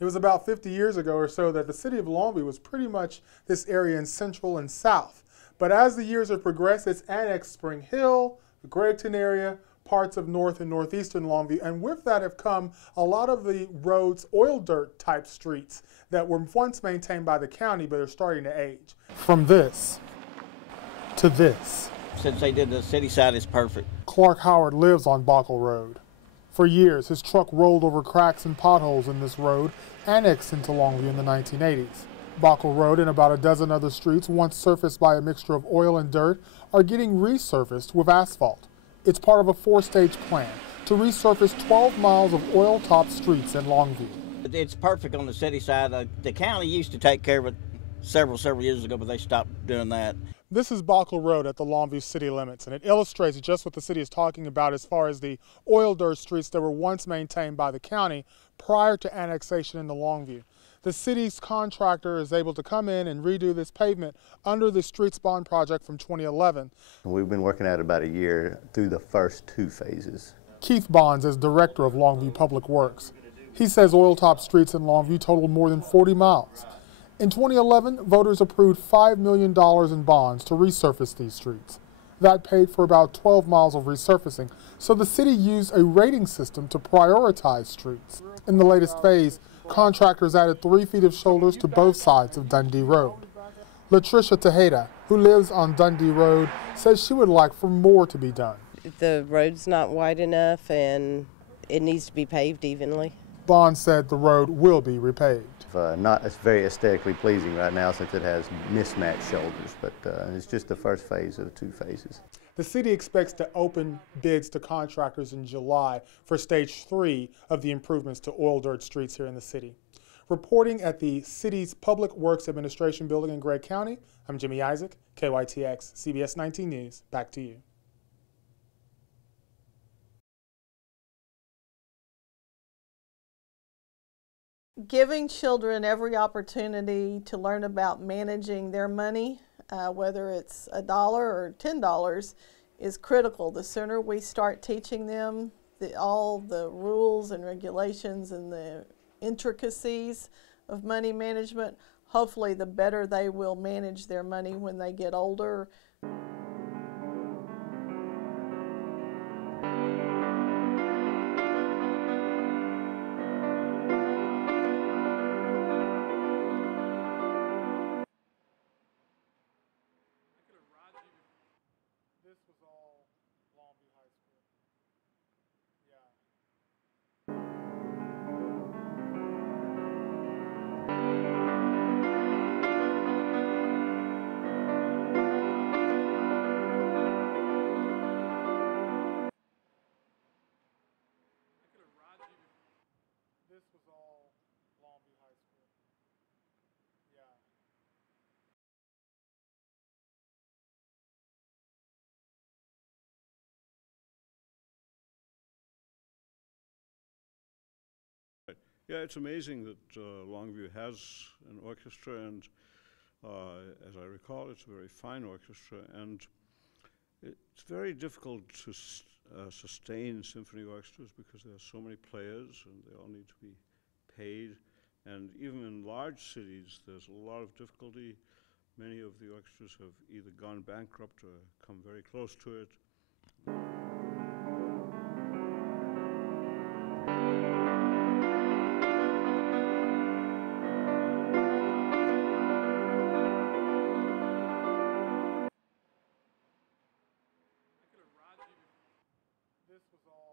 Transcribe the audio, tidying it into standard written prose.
It was about 50 years ago or so that the city of Longview was pretty much this area in central and south. But as the years have progressed, it's annexed Spring Hill, the Gregton area, parts of north and northeastern Longview, and with that have come a lot of the roads, oil dirt type streets that were once maintained by the county but are starting to age. From this to this. Since they did the city side, it's perfect. Clark Howard lives on Bockel Road. For years, his truck rolled over cracks and potholes in this road, annexed into Longview in the 1980s. Bockel Road and about a dozen other streets, once surfaced by a mixture of oil and dirt, are getting resurfaced with asphalt. It's part of a four-stage plan to resurface 12 miles of oil-topped streets in Longview. It's perfect on the city side. The county used to take care of it several years ago, but they stopped doing that. This is Bockel Road at the Longview city limits, and it illustrates just what the city is talking about as far as the oil dirt streets that were once maintained by the county prior to annexation into Longview. The city's contractor is able to come in and redo this pavement under the Streets Bond project from 2011. We've been working at it about a year through the first two phases. Keith Bonds is director of Longview Public Works. He says oil-top streets in Longview total more than 40 miles. In 2011, voters approved $5 million in bonds to resurface these streets. That paid for about 12 miles of resurfacing, so the city used a rating system to prioritize streets. In the latest phase, contractors added 3 feet of shoulders to both sides of Dundee Road. Latricia Tejeda, who lives on Dundee Road, says she would like for more to be done. The road's not wide enough and it needs to be paved evenly. Bond said the road will be repaved. It's very aesthetically pleasing right now since it has mismatched shoulders, but it's just the first phase of 2 phases. The city expects to open bids to contractors in July for stage 3 of the improvements to oil dirt streets here in the city. Reporting at the city's Public Works Administration building in Gregg County, I'm Jimmy Isaac, KYTX, CBS 19 News. Back to you. Giving children every opportunity to learn about managing their money, whether it's $1 or $10, is critical. The sooner we start teaching them all the rules and regulations and the intricacies of money management, hopefully the better they will manage their money when they get older. This was all Longview High School. This was all Longview High School. Yeah, it's amazing that Longview has an orchestra, and as I recall, it's a very fine orchestra, and it's very difficult to sustain symphony orchestras because there are so many players and they all need to be paid, and even in large cities there's a lot of difficulty. Many of the orchestras have either gone bankrupt or come very close to it. This was all